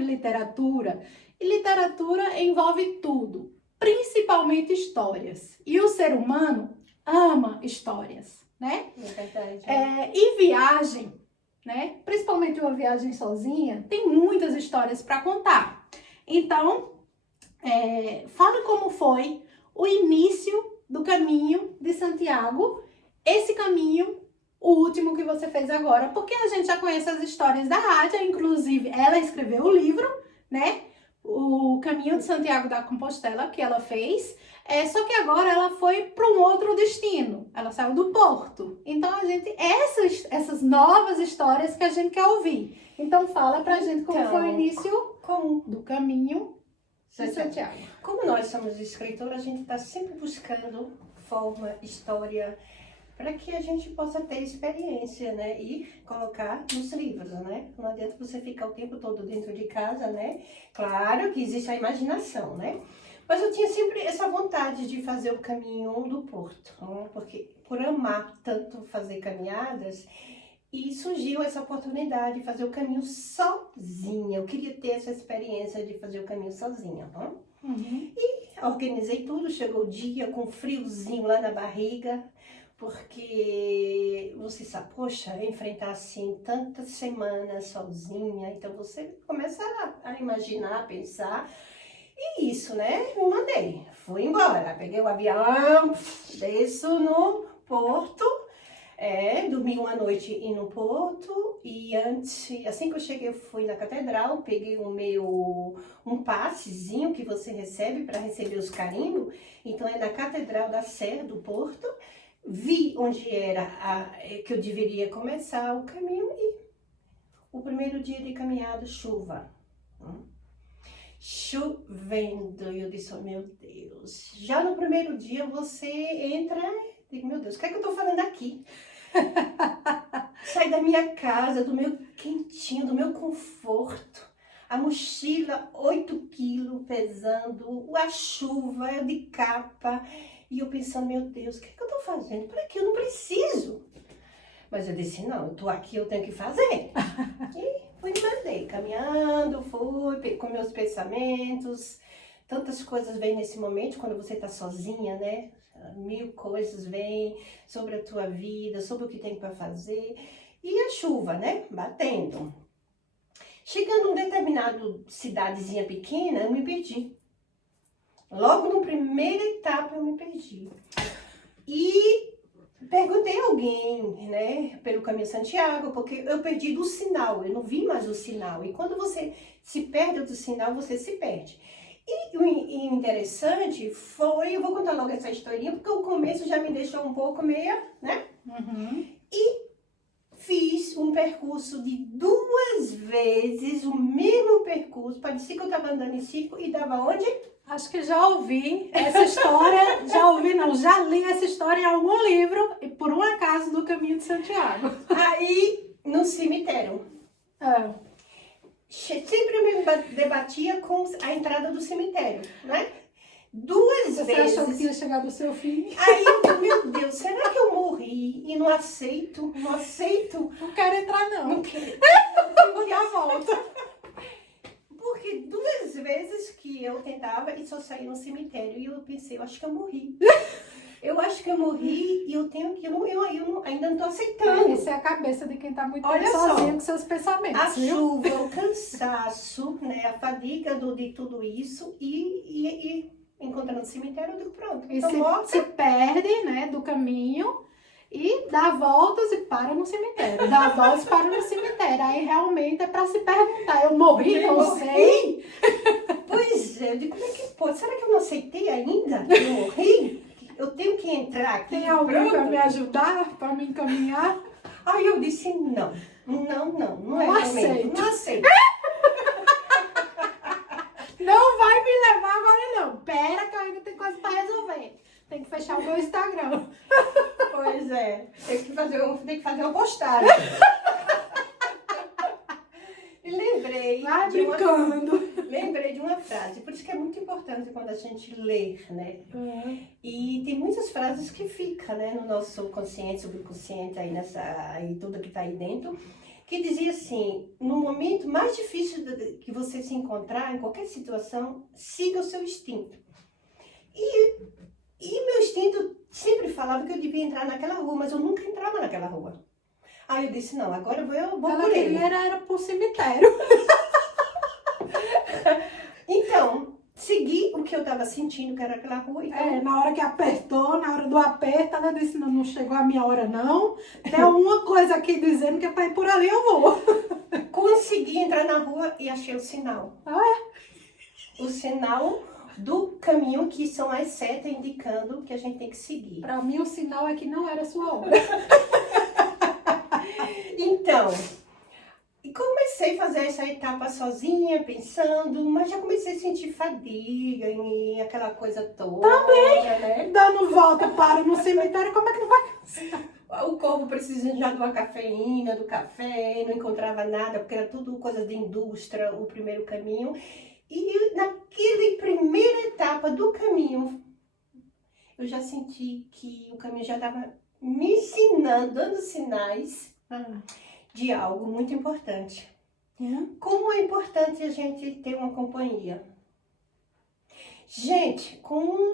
sobre literatura, e literatura envolve tudo, principalmente histórias. E o ser humano ama histórias, né? É verdade. E viagem, né? Principalmente uma viagem sozinha, tem muitas histórias para contar. Então, fale como foi o início do caminho de Santiago, esse caminho, o último que você fez agora, porque a gente já conhece as histórias da Rádia, inclusive ela escreveu o livro, né? O Caminho de Santiago da Compostela, que ela fez, só que agora ela foi para um outro destino, ela saiu do Porto. Então, essas novas histórias que a gente quer ouvir. Então, fala pra gente como foi o início do Caminho de Santiago. Como nós somos escritores, a gente está sempre buscando forma, história, para que a gente possa ter experiência, né? E colocar nos livros, né? Não adianta você ficar o tempo todo dentro de casa, né? Claro que existe a imaginação, né? Mas eu tinha sempre essa vontade de fazer o caminho do Porto, né? Porque por amar tanto fazer caminhadas, e surgiu essa oportunidade de fazer o caminho sozinha. Eu queria ter essa experiência de fazer o caminho sozinha, né? Uhum. E organizei tudo, chegou o dia com um friozinho lá na barriga, porque você sabe, poxa, enfrentar assim tantas semanas sozinha, então você começa a imaginar, a pensar, e isso, né, me mandei, fui embora, peguei o avião, desço no Porto, dormi uma noite no Porto, e assim que eu cheguei, eu fui na catedral, peguei um passezinho que você recebe para receber os carimbos, então é na Catedral da Sé do Porto, vi onde era que eu deveria começar o caminho e o primeiro dia de caminhada, chuva. Chovendo, e eu disse, oh, meu Deus, já no primeiro dia você entra, digo, meu Deus, o que é que eu tô falando aqui? Saí da minha casa, do meu quentinho, do meu conforto, a mochila 8 quilos pesando, a chuva, eu de capa, e eu pensando, meu Deus, o que é que eu tô fazendo? Por aqui eu não preciso. Mas eu disse, não, eu tô aqui, eu tenho que fazer. E fui me mandei, caminhando, fui com meus pensamentos. Tantas coisas vêm nesse momento, quando você tá sozinha, né? 1000 coisas vêm sobre a tua vida, sobre o que tem para fazer. E a chuva, né? Batendo. Chegando em uma determinada cidadezinha pequena, eu me perdi. Logo na primeira etapa eu me perdi. E perguntei a alguém, né, pelo caminho Santiago, porque eu perdi do sinal, eu não vi mais o sinal. E quando você se perde do sinal, você se perde. E o interessante foi, eu vou contar logo essa historinha, porque o começo já me deixou um pouco meia, né? Uhum. E fiz um percurso de 2 vezes, o mesmo percurso, parecia que eu estava andando em círculo e dava onde? Acho que já ouvi essa história, já li essa história em algum livro, e por um acaso do Caminho de Santiago. Aí, no cemitério. Sempre eu me debatia com a entrada do cemitério, né? 2 Você vezes. achou que tinha chegado ao seu fim? Aí eu, meu Deus, será que eu morri e não aceito? Não aceito? Não quero entrar, não. Não quero. Vou dar a volta. Porque 2 vezes que eu tentava e só saía no cemitério. E eu pensei, eu acho que eu morri. Eu acho que eu morri e eu tenho que... ainda não tô aceitando. Essa é a cabeça de quem tá muito Olha tempo só, sozinho com seus pensamentos, a viu? chuva, o cansaço, né, a fadiga de tudo isso e encontrando o cemitério, eu digo, pronto, E tô morta. se perde, né, do caminho e dá voltas e para no cemitério. Dá voltas e para no cemitério. Aí realmente é pra se perguntar, eu morri, não sei? Pois é, eu digo, como é que pode? Será que eu não aceitei ainda que eu morri? Eu tenho que entrar aqui. Tem alguém pronto? pra me ajudar, pra me encaminhar? Aí eu disse, não é o aceito. momento, não aceito. Não vai me levar agora não. Pera que eu ainda tenho coisa pra resolver. Tem que fechar o meu Instagram. Pois é, tem que fazer uma postagem. E lembrei de uma frase, por isso que é muito importante quando a gente lê, né? E tem muitas frases que ficam, né, no nosso consciente, subconsciente, aí tudo que tá aí dentro, que dizia assim: no momento mais difícil que você se encontrar, em qualquer situação, siga o seu instinto. E meu instinto sempre falava que eu devia entrar naquela rua, mas eu nunca entrava naquela rua. Aí eu disse: não, agora eu vou Ela por ele. queria era pro cemitério. Então, segui o que eu estava sentindo, que era aquela rua. Então, Na hora que apertou, na hora do aperto, ela disse, não, não chegou a minha hora não. Tem uma coisa aqui dizendo que é pra ir por ali, eu vou. consegui entrar na rua e achei o sinal. O sinal do caminho, que são as setas indicando que a gente tem que seguir. Pra mim, o sinal é que não era a sua hora. Então, e comecei a fazer essa etapa sozinha, pensando, mas já comecei a sentir fadiga e aquela coisa toda. Também, né? Dando volta para no cemitério, como é que não vai cansar? O corpo precisando já de uma cafeína, do café, não encontrava nada, porque era tudo coisa de indústria, o primeiro caminho. E naquela primeira etapa do caminho, eu já senti que o caminho já estava me ensinando, dando sinais de algo muito importante. Como é importante a gente ter uma companhia. Gente,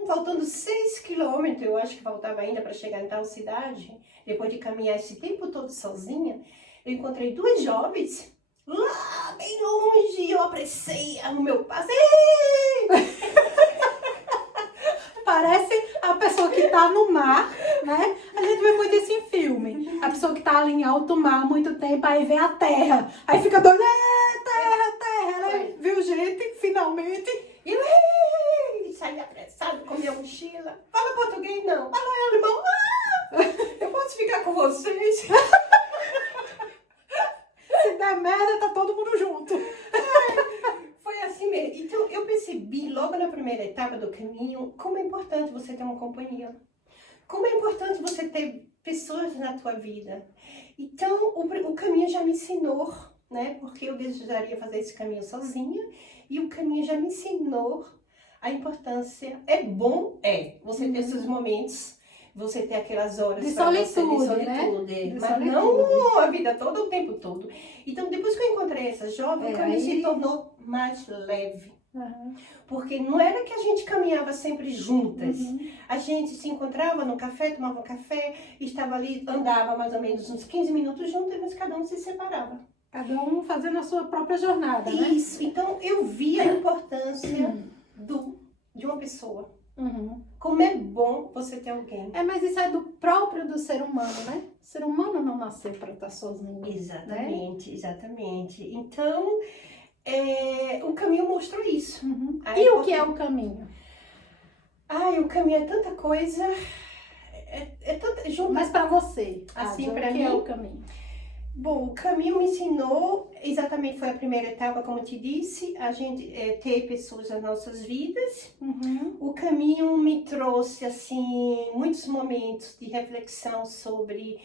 faltando 6 quilômetros, eu acho que faltava ainda para chegar em tal cidade, depois de caminhar esse tempo todo sozinha, eu encontrei 2 jovens lá bem longe, eu apressei o meu passo. Parece a pessoa que tá no mar, né? A gente vê muito isso em filme. A pessoa que tá ali em alto mar há muito tempo, aí vê a terra. Aí fica doida, terra. Ela viu gente, finalmente. E eu saí apressado com minha mochila. Fala português? Não. Fala alemão? Eu posso ficar com vocês? Se der merda, tá todo mundo junto. Foi assim mesmo. Então, eu percebi logo na primeira etapa do caminho como é importante você ter uma companhia. Como é importante você ter pessoas na tua vida. Então, o caminho já me ensinou, né? Porque eu desejaria fazer esse caminho sozinha. E o caminho já me ensinou a importância. É bom, você ter esses momentos. Você ter aquelas horas de para você, solitude, né? Mas não a vida toda, o tempo todo. Então, depois que eu encontrei essa jovem, o caminho se tornou mais leve. Porque não era que a gente caminhava sempre juntas. A gente se encontrava no café, tomava um café, estava ali, andava mais ou menos uns 15 minutos juntas, mas cada um se separava. Cada um fazendo a sua própria jornada, né? Isso. Então, eu vi a importância de uma pessoa. Como é bom você ter alguém. Mas isso é do próprio do ser humano, né? O ser humano não nasceu para estar sozinho. Exatamente, exatamente. Então, o caminho mostrou isso. E o que é o caminho? O caminho é tanta coisa. Mas para você, assim, para mim, é o caminho? Bom, o caminho me ensinou, exatamente foi a primeira etapa, como eu te disse, a gente ter pessoas nas nossas vidas. O caminho me trouxe, assim, muitos momentos de reflexão sobre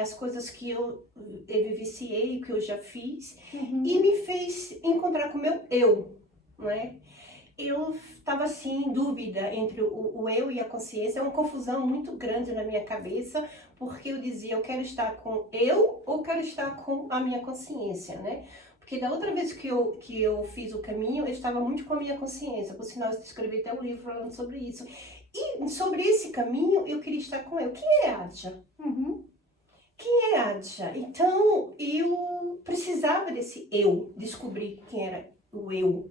as coisas que eu vivenciei, que eu já fiz, e me fez encontrar com o meu eu, não é? Eu estava assim em dúvida entre o eu e a consciência, é uma confusão muito grande na minha cabeça, porque eu dizia, eu quero estar com eu ou quero estar com a minha consciência, né? Porque da outra vez que eu fiz o caminho, eu estava muito com a minha consciência, por sinal eu escrevi até um livro falando sobre isso. E sobre esse caminho, eu queria estar com eu. Quem é Adja? Quem é Adja? Então, eu precisava desse eu, descobrir quem era o eu.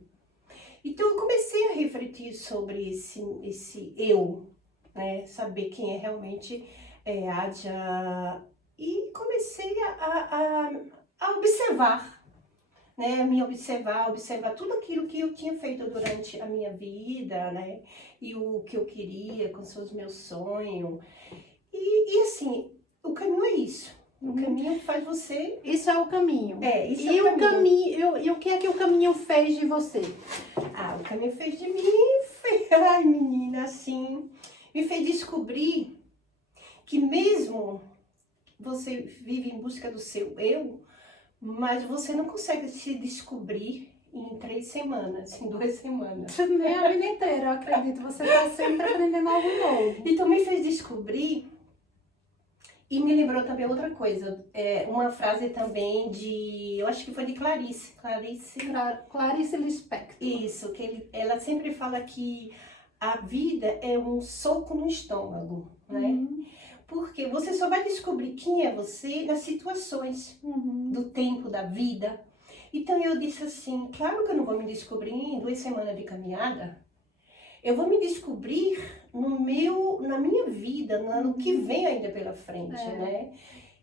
Então, eu comecei a refletir sobre esse eu, né? Saber quem é realmente Adja. E comecei a observar, né? Me observar tudo aquilo que eu tinha feito durante a minha vida, né? E o que eu queria com os meus sonhos. E assim, o caminho é isso. O caminho faz você... Isso é o caminho. Isso é o caminho. E o que é que o caminho fez de você? O caminho fez de mim, ai menina, assim, me fez descobrir que mesmo você vive em busca do seu eu, mas você não consegue se descobrir em 3 semanas, em 2 semanas. Nem a vida inteira, eu acredito. Você está sempre aprendendo algo novo. Então me fez descobrir E me lembrou também outra coisa, uma frase também eu acho que foi de Clarice. Clarice Lispector. Isso, ela sempre fala que a vida é um soco no estômago, né? Porque você só vai descobrir quem é você nas situações do tempo, da vida. Então eu disse assim, claro que eu não vou me descobrir em 2 semanas de caminhada. Eu vou me descobrir na minha vida, no ano que vem ainda pela frente, né?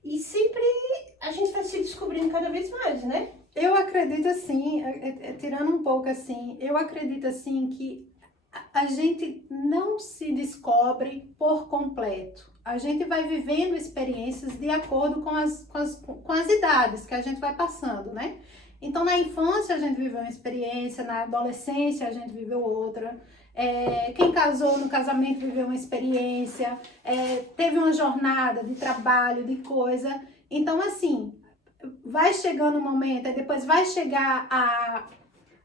E sempre a gente vai se descobrindo cada vez mais, né? Eu acredito assim, tirando um pouco assim, eu acredito assim que a gente não se descobre por completo. A gente vai vivendo experiências de acordo com as idades que a gente vai passando, né? Então, na infância a gente viveu uma experiência, na adolescência a gente viveu outra. Quem casou no casamento viveu uma experiência, teve uma jornada de trabalho, de coisa. Então, assim, vai chegando um momento, aí depois vai chegar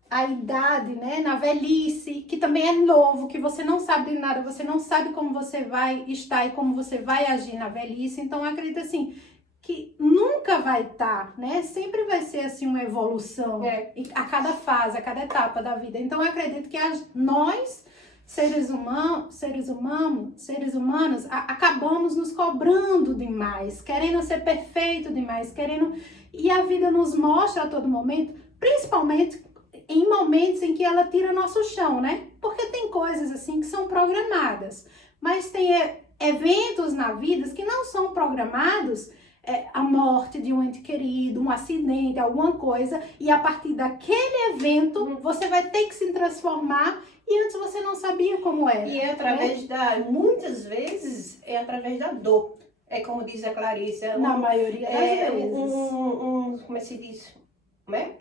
a idade, né, na velhice, que também é novo, que você não sabe de nada, você não sabe como você vai estar e como você vai agir na velhice. Então, eu acredito assim, que nunca vai estar, né? Sempre vai ser assim uma evolução a cada fase, a cada etapa da vida. Então eu acredito que nós, seres humanos, acabamos nos cobrando demais, querendo ser perfeito demais, e a vida nos mostra a todo momento, principalmente em momentos em que ela tira nosso chão, né? Porque tem coisas assim que são programadas, mas tem eventos na vida que não são programados. A morte de um ente querido, um acidente, alguma coisa, e a partir daquele evento você vai ter que se transformar e antes você não sabia como era. E muitas vezes é através da dor. É como diz a Clarice. Na maioria das vezes. Como é que se diz? Né?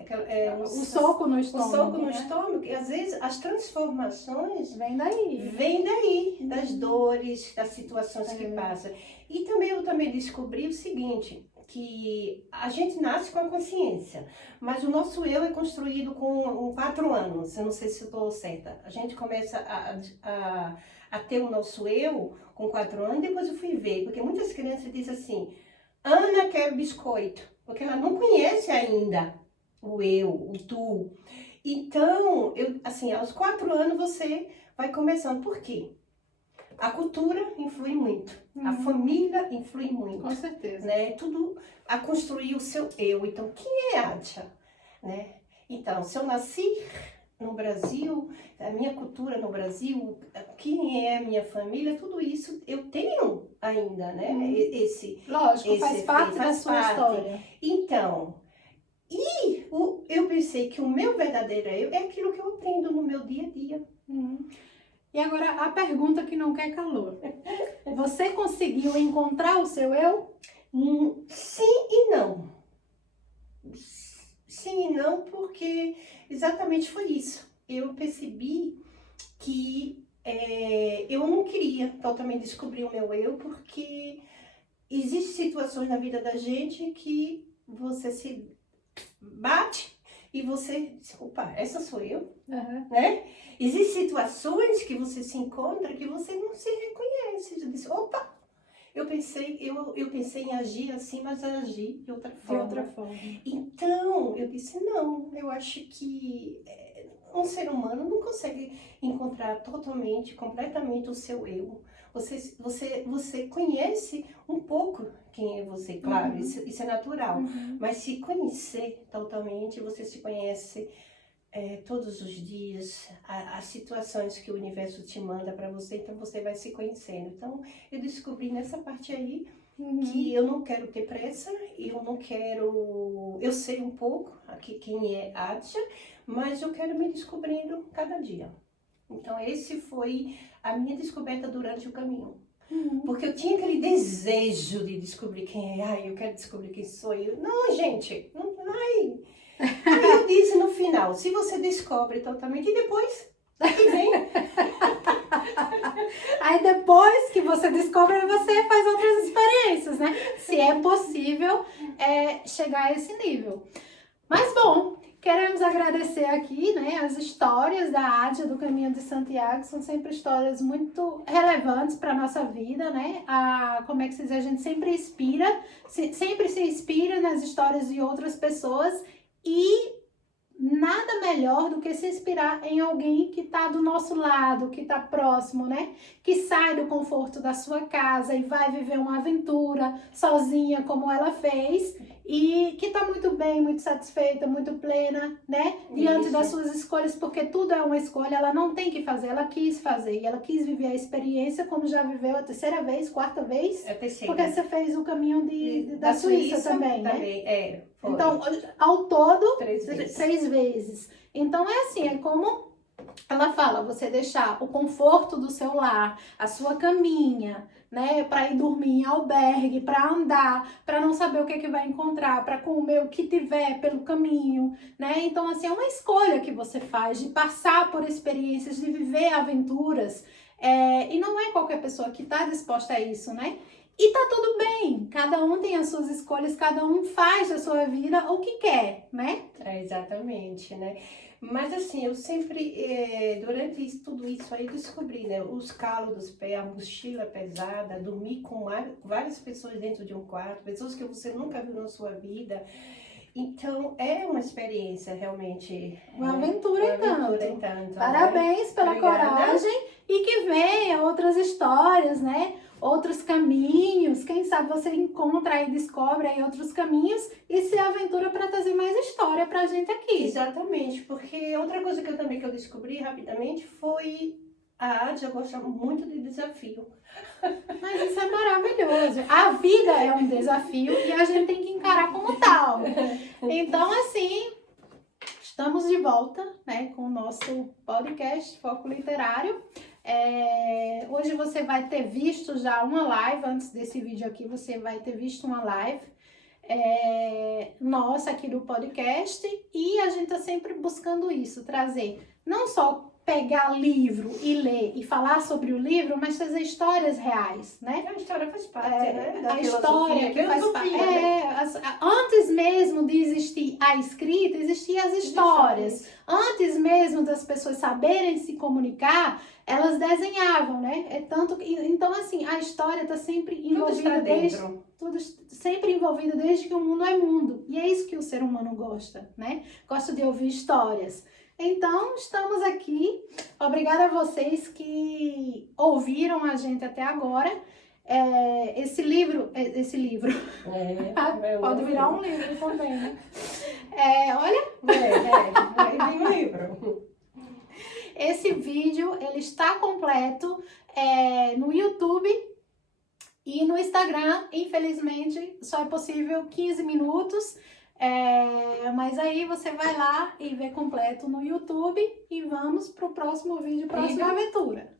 O soco no estômago. O soco no estômago, e às vezes as transformações vem daí, das dores, das situações que passam. E eu também descobri o seguinte, que a gente nasce com a consciência, mas o nosso eu é construído com 4 anos, eu não sei se eu estou certa. A gente começa a ter o nosso eu com 4 anos, depois eu fui ver, porque muitas crianças dizem assim, Ana quer biscoito, porque ela não conhece ainda o eu, o tu. Então, aos 4 anos você vai começando. Por quê? A cultura influi muito, a família influi muito. Com certeza. Né? Tudo a construir o seu eu. Então, quem é Adja? Né? Então, se eu nasci no Brasil, a minha cultura no Brasil, quem é a minha família, tudo isso eu tenho ainda, né? Lógico, faz parte da sua história. Então, eu pensei que o meu verdadeiro eu é aquilo que eu aprendo no meu dia a dia. E agora, a pergunta que não quer calor. Você conseguiu encontrar o seu eu? Sim e não. Sim e não, porque exatamente foi isso. Eu percebi que eu não queria totalmente descobrir o meu eu, porque existem situações na vida da gente que você se bate e você diz, opa, essa sou eu, né? Existem situações que você se encontra que você não se reconhece. Você diz, opa, eu pensei em agir assim, mas eu agi de outra forma. Então, eu disse, não, eu acho que um ser humano não consegue encontrar totalmente, completamente o seu eu. Você conhece um pouco quem é você, claro, isso é natural. Mas se conhecer totalmente, você se conhece todos os dias, as situações que o universo te manda para você, então você vai se conhecendo. Então, eu descobri nessa parte aí que eu não quero ter pressa, eu sei um pouco aqui quem é Adja, mas eu quero me descobrindo cada dia. Então, esse foi a minha descoberta durante o caminho. Porque eu tinha aquele desejo de descobrir quem é. Eu quero descobrir quem sou eu. Não, gente, não vai. Aí eu disse no final, se você descobre totalmente, e depois, que vem. Aí depois que você descobre, você faz outras experiências, né? Se é possível chegar a esse nível. Mas bom, Queremos agradecer aqui, né, as histórias da Ádia do Caminho de Santiago, são sempre histórias muito relevantes para a nossa vida, né? Como é que se diz? A gente sempre sempre se inspira nas histórias de outras pessoas e nada melhor do que se inspirar em alguém que está do nosso lado, que está próximo, né? Que sai do conforto da sua casa e vai viver uma aventura sozinha, como ela fez, e que está muito bem, muito satisfeita, muito plena, né? Diante das suas escolhas, porque tudo é uma escolha, ela não tem que fazer, ela quis fazer, e ela quis viver a experiência como já viveu a terceira vez, quarta vez, É a terceira. porque você fez o caminho da Suíça também, né? Foi. Então, ao todo, 3 vezes. 3 vezes. Então, é assim, é como ela fala, você deixar o conforto do seu lar, a sua caminha, né, para ir dormir em albergue, para andar, para não saber o que vai encontrar, para comer o que tiver pelo caminho, né? Então, assim, é uma escolha que você faz de passar por experiências, de viver aventuras, e não é qualquer pessoa que está disposta a isso, né? E tá tudo bem, cada um tem as suas escolhas, cada um faz da sua vida o que quer, né? Exatamente, né? Mas assim, eu sempre, durante tudo isso aí, descobri, né? Os calos dos pés, a mochila pesada, dormir com várias pessoas dentro de um quarto, pessoas que você nunca viu na sua vida. Então, é uma experiência realmente... Uma aventura em tanto. tanto. Parabéns pela Obrigada. coragem e que venha outras histórias, né? Outros caminhos, quem sabe você encontra e descobre aí outros caminhos e se aventura para trazer mais história pra gente aqui. Exatamente, porque outra coisa que eu descobri rapidamente foi a Ádia gosta muito de desafio. Mas isso é maravilhoso. A vida é um desafio e a gente tem que encarar como tal. Então, assim, estamos de volta, né, com o nosso podcast Foco Literário. Hoje você vai ter visto já uma live, antes desse vídeo aqui você vai ter visto uma live nossa aqui do podcast, e a gente tá sempre buscando isso, trazer não só pegar livro e ler e falar sobre o livro, mas trazer histórias reais, né? A história faz parte, né? Da A história que faz parte. né? Antes mesmo de existir a escrita, existiam as histórias. Antes mesmo das pessoas saberem se comunicar, elas desenhavam, né? Então, assim, a história está sempre envolvida sempre envolvida desde que o mundo é mundo. E é isso que o ser humano gosta, né? Gosta de ouvir histórias. Então, estamos aqui. Obrigada a vocês que ouviram a gente até agora. Esse livro pode virar um livro também, né? Olha. Tem um livro. Esse vídeo, ele está completo no YouTube e no Instagram. Infelizmente, só é possível 15 minutos. Mas aí você vai lá e vê completo no YouTube e vamos pro próximo vídeo, próxima aventura.